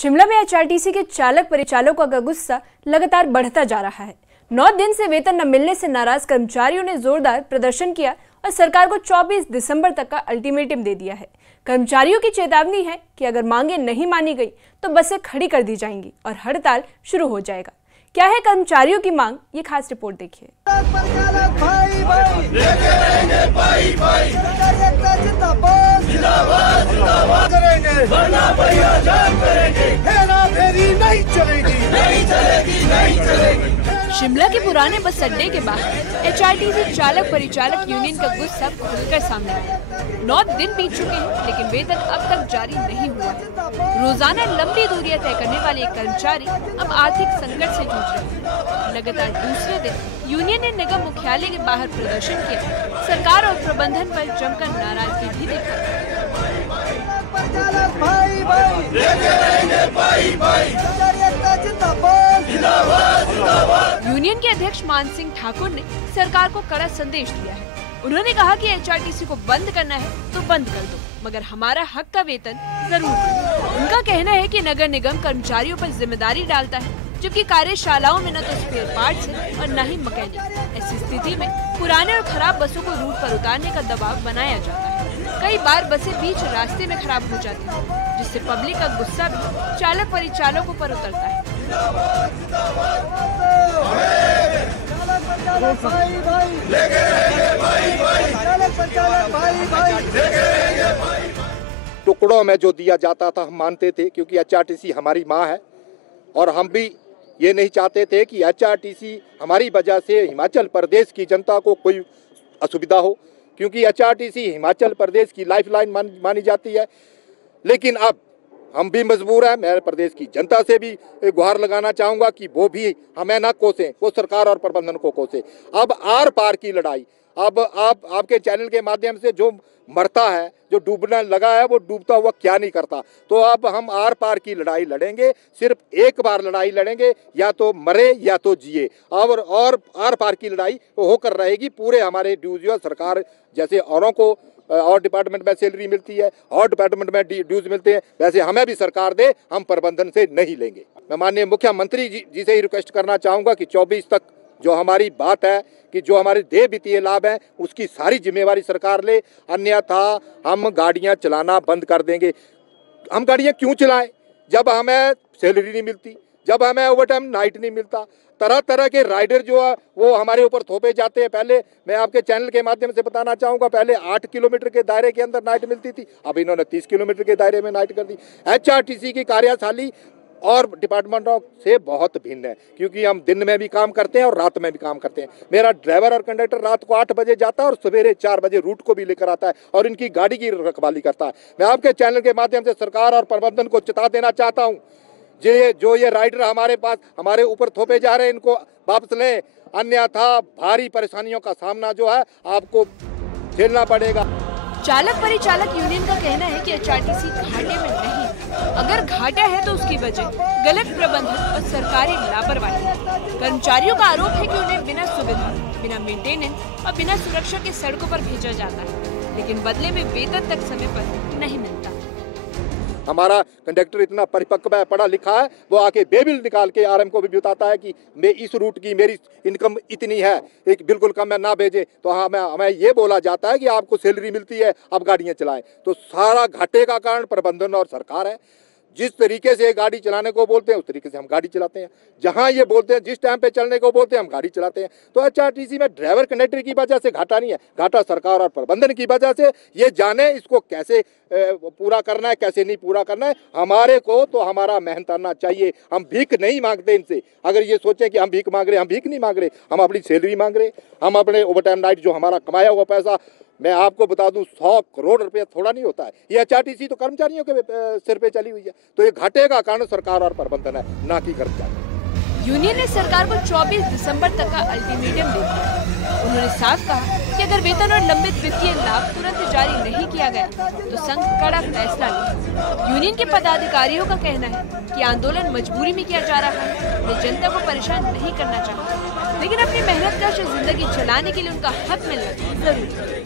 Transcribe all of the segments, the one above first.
शिमला में एचआरटीसी के चालक परिचालकों का गुस्सा लगातार बढ़ता जा रहा है। 9 दिन से वेतन न मिलने से नाराज कर्मचारियों ने जोरदार प्रदर्शन किया और सरकार को 24 दिसंबर तक का अल्टीमेटम दे दिया है। कर्मचारियों की चेतावनी है कि अगर मांगे नहीं मानी गई तो बसें खड़ी कर दी जाएंगी और हड़ताल शुरू हो जाएगा। क्या है कर्मचारियों की मांग, ये खास रिपोर्ट देखिए। शिमला के पुराने बस अड्डे के बाहर एचआरटीसी चालक परिचालक यूनियन का गुस्सा खुलकर सामने आया। 9 दिन बीत चुके हैं लेकिन वेतन अब तक जारी नहीं हुआ है। रोजाना लंबी दूरियां तय करने वाले एक कर्मचारी अब आर्थिक संकट से जूझ रहे हैं। लगातार दूसरे दिन यूनियन ने निगम मुख्यालय के बाहर प्रदर्शन किया। सरकार और प्रबंधन पर जमकर नाराजगी भी दिखाई। यूनियन के अध्यक्ष मान सिंह ठाकुर ने सरकार को कड़ा संदेश दिया है। उन्होंने कहा कि एचआरटीसी को बंद करना है तो बंद कर दो, मगर हमारा हक का वेतन जरूर दो। उनका कहना है कि नगर निगम कर्मचारियों पर जिम्मेदारी डालता है, जबकि कार्यशालाओं में न तो स्पेयर पार्ट्स है और न ही मैकेनिक। ऐसी स्थिति में पुराने और खराब बसों को रूट पर उतारने का दबाव बनाया जाता है। कई बार बसें बीच रास्ते में खराब हो जाती हैं, जिससे पब्लिक का गुस्सा भी चालक परिचालकों पर उतरता है। टुकड़ों में जो दिया जाता था हम मानते थे, क्योंकि एचआरटीसी हमारी माँ है और हम भी ये नहीं चाहते थे कि एचआरटीसी हमारी वजह से हिमाचल प्रदेश की जनता को कोई असुविधा हो, क्योंकि एचआरटीसी हिमाचल प्रदेश की लाइफलाइन मानी जाती है। लेकिन अब हम भी मजबूर हैं। मैं प्रदेश की जनता से भी गुहार लगाना चाहूँगा कि वो भी हमें ना कोसें, वो सरकार और प्रबंधन को कोसे। अब आर पार की लड़ाई, अब आपके चैनल के माध्यम से जो मरता है, जो डूबने लगा है, वो डूबता हुआ क्या नहीं करता। तो अब हम आर पार की लड़ाई लड़ेंगे, सिर्फ एक बार लड़ाई लड़ेंगे, या तो मरे या तो जिए। और आर पार की लड़ाई होकर रहेगी। पूरे हमारे ड्यूज सरकार जैसे औरों को और डिपार्टमेंट में सैलरी मिलती है और डिपार्टमेंट में ड्यूज मिलते हैं, वैसे हमें भी सरकार दे, हम प्रबंधन से नहीं लेंगे। मैं माननीय मुख्यमंत्री जी से ही रिक्वेस्ट करना चाहूँगा कि 24 तक जो हमारी बात है कि जो हमारे देय वित्तीय लाभ है उसकी सारी जिम्मेवारी सरकार ले, अन्यथा हम गाड़ियां चलाना बंद कर देंगे। हम गाड़ियां क्यों चलाएं जब हमें सैलरी नहीं मिलती, जब हमें ओवरटाइम नाइट नहीं मिलता। तरह तरह के राइडर जो है वो हमारे ऊपर थोपे जाते हैं। पहले मैं आपके चैनल के माध्यम से बताना चाहूँगा, पहले 8 किलोमीटर के दायरे के अंदर नाइट मिलती थी, अब इन्होंने 30 किलोमीटर के दायरे में नाइट कर दी। एचआरटीसी की कार्यशाली और डिपार्टमेंटों से बहुत भिन्न है, क्योंकि हम दिन में भी काम करते हैं और रात में भी काम करते हैं। मेरा ड्राइवर और कंडक्टर रात को 8 बजे जाता है और सवेरे 4 बजे रूट को भी लेकर आता है और इनकी गाड़ी की रखवाली करता है। मैं आपके चैनल के माध्यम से सरकार और प्रबंधन को चेता देना चाहता हूँ, जो ये राइडर हमारे पास हमारे ऊपर थोपे जा रहे हैं, इनको वापस लें, अन्यथा भारी परेशानियों का सामना जो है आपको झेलना पड़ेगा। चालक परिचालक यूनियन का कहना है कि एचआरटीसी घाटे में नहीं, अगर घाटा है तो उसकी वजह गलत प्रबंधन और सरकारी लापरवाही है। कर्मचारियों का आरोप है कि उन्हें बिना सुविधा, बिना मेंटेनेंस और बिना सुरक्षा के सड़कों पर भेजा जाता है, लेकिन बदले में वेतन तक समय पर नहीं मिलता। हमारा कंडक्टर इतना परिपक्व है, पढ़ा लिखा है, वो आके बेबिल निकाल के आरएम को भी बताता है कि मैं इस रूट की मेरी इनकम इतनी है, एक बिल्कुल कम है ना भेजे। तो हमें ये बोला जाता है कि आपको सैलरी मिलती है, आप गाड़ियां चलाएं। तो सारा घाटे का कारण प्रबंधन और सरकार है। जिस तरीके से गाड़ी चलाने को बोलते हैं उस तरीके से हम गाड़ी चलाते हैं। जहां ये बोलते हैं जिस टाइम पे चलने को बोलते हैं हम गाड़ी चलाते हैं। तो एचआरटीसी में ड्राइवर कंडक्टर की वजह से घाटा नहीं है, घाटा सरकार और प्रबंधन की वजह से। ये जाने इसको कैसे पूरा करना है, कैसे नहीं पूरा करना है। हमारे को तो हमारा मेहनत आना चाहिए। हम भीख नहीं मांगते इनसे। अगर ये सोचें कि हम भीख मांग रहे, हम भीख नहीं मांग रहे, हम अपनी सैलरी मांग रहे। हम अपने ओवरटाइम नाइट जो हमारा कमाया हुआ पैसा, मैं आपको बता दूं 100 करोड़ रुपया थोड़ा नहीं होता है। ये एचआरटीसी तो कर्मचारियों के सिर पे चली हुई है। तो ये घाटे का कारण सरकार और प्रबंधन है, ना कि कर्मचारी। यूनियन ने सरकार को 24 दिसंबर तक का अल्टीमेटम दे दिया। उन्होंने साफ कहा कि अगर वेतन और लंबित वित्तीय लाभ तुरंत जारी नहीं किया गया तो संघ कड़ा फैसला लेगा। यूनियन के पदाधिकारियों का कहना है कि आंदोलन मजबूरी में किया जा रहा है। वे जनता को परेशान नहीं करना चाहते, लेकिन अपनी मेहनत का जिंदगी चलाने के लिए उनका हक मिलना जरूरी है।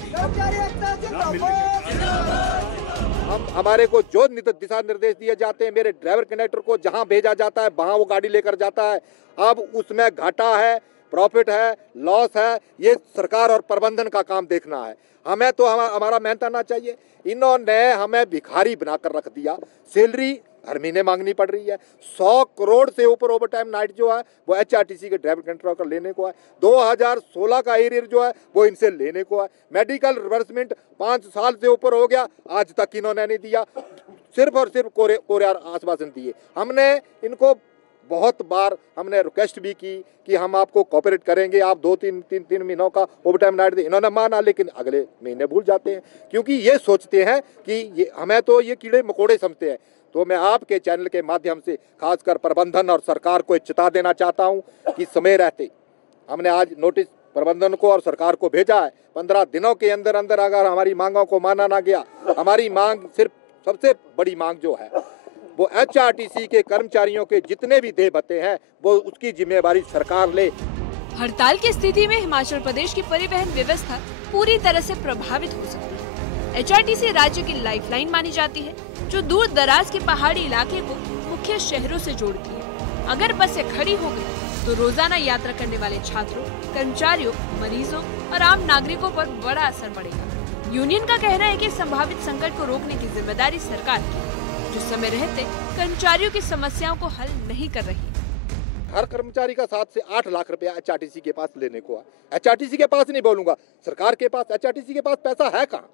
हमारे को जो दिशा निर्देश दिए जाते हैं, मेरे ड्राइवर कंडक्टर को जहां भेजा जाता है वहां वो गाड़ी लेकर जाता है। अब उसमें घाटा है, प्रॉफिट है, लॉस है, ये सरकार और प्रबंधन का काम देखना है। हमें तो हमारा मेहनत आना चाहिए। इन्होंने हमें भिखारी बनाकर रख दिया। सैलरी हर महीने मांगनी पड़ रही है। 100 करोड़ से ऊपर ओवर टाइम नाइट जो है वो एचआरटीसी के ड्राइवर कंडक्टर का लेने को है। 2016 का एरियर जो है वो इनसे लेने को है। मेडिकल रिवर्समेंट 5 साल से ऊपर हो गया, आज तक इन्होंने नहीं दिया। सिर्फ और सिर्फ कोरे आश्वासन दिए। हमने इनको बहुत बार हमने रिक्वेस्ट भी की कि हम आपको कोऑपरेट करेंगे, आप 2-3 महीनों का ओवर टाइम नाइट दे। इन्होंने माना, लेकिन अगले महीने भूल जाते हैं, क्योंकि ये सोचते हैं कि हमें तो ये कीड़े मकोड़े समझते हैं। तो मैं आपके चैनल के माध्यम से खासकर प्रबंधन और सरकार को चेता देना चाहता हूं कि समय रहते हमने आज नोटिस प्रबंधन को और सरकार को भेजा है। 15 दिनों के अंदर अंदर अगर हमारी मांगों को माना ना गया, हमारी मांग सिर्फ सबसे बड़ी मांग जो है वो एचआरटीसी के कर्मचारियों के जितने भी देय भत्ते हैं वो उसकी जिम्मेवारी सरकार ले। हड़ताल की स्थिति में हिमाचल प्रदेश की परिवहन व्यवस्था पूरी तरह से प्रभावित हो सकती है। एचआरटीसी राज्य की लाइफलाइन मानी जाती है, जो दूर दराज के पहाड़ी इलाके को मुख्य शहरों से जोड़ती है। अगर बसें खड़ी हो गई तो रोजाना यात्रा करने वाले छात्रों, कर्मचारियों, मरीजों और आम नागरिकों पर बड़ा असर पड़ेगा। यूनियन का कहना है कि संभावित संकट को रोकने की जिम्मेदारी सरकार की, जो समय रहते कर्मचारियों की समस्याओं को हल नहीं कर रही। हर कर्मचारी का 7 से 8 लाख रुपया एचआरटीसी के पास लेने को है। एचआरटीसी के पास नहीं बोलूंगा, सरकार के पास। एचआरटीसी के पास पैसा है कहाँ?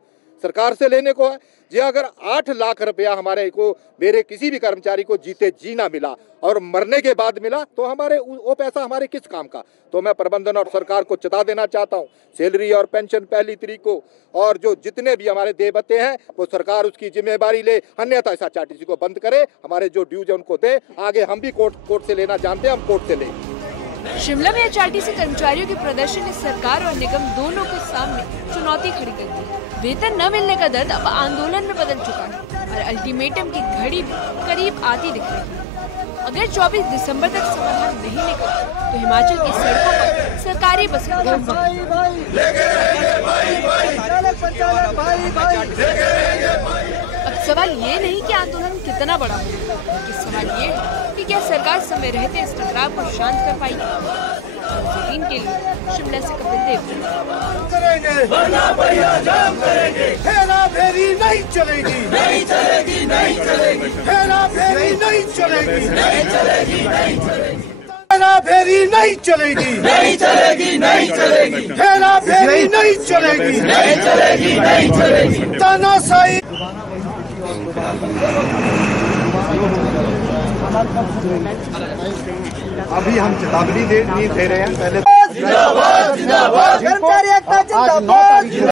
सरकार से लेने को है। जी अगर 8 लाख रुपया हमारे को, मेरे किसी भी कर्मचारी को जीते जी ना मिला और मरने के बाद मिला, तो हमारे वो पैसा हमारे किस काम का? तो मैं प्रबंधन और सरकार को चेता देना चाहता हूँ, सैलरी और पेंशन पहली तारीख को और जो जितने भी हमारे देय भत्ते हैं वो सरकार उसकी जिम्मेवारी ले, अन्यथा इस एचआरटीसी को बंद करे। हमारे जो ड्यूज है उनको दे। आगे हम भी कोर्ट से लेना जानते हैं, हम कोर्ट से ले। शिमला में एचआरटीसी कर्मचारियों के प्रदर्शन ने सरकार और निगम दोनों के सामने चुनौती खड़ी कर दी। वेतन न मिलने का दर्द अब आंदोलन में बदल चुका है और अल्टीमेटम की घड़ी भी करीब आती दिख रही है। अगर 24 दिसंबर तक समाधान नहीं निकला तो हिमाचल की सड़कों पर सरकारी बसें अब सवाल ये नहीं कि आंदोलन कितना बड़ा होगा, बल्कि सवाल ये है कि क्या सरकार समय रहते इस टकराव को शांत कर पाएगी। दिन के लिए शिमला से कपिल देव। हेरा फेरी नहीं चलेगी, नहीं चलेगी, नहीं चलेगी। हेरा फेरी नहीं चलेगी, नहीं चलेगी, नहीं चलेगी। हेरा फेरी नहीं चलेगी, नहीं चलेगी, नहीं चलेगी। हेरा फेरी नहीं चलेगी, नहीं चलेगी, नहीं चलेगी। तानाशाही अभी हम चेतावनी नहीं दे रहे हैं। पहले जिंदाबाद, जिंदाबाद। कर्मचारी एकता जिंदाबाद।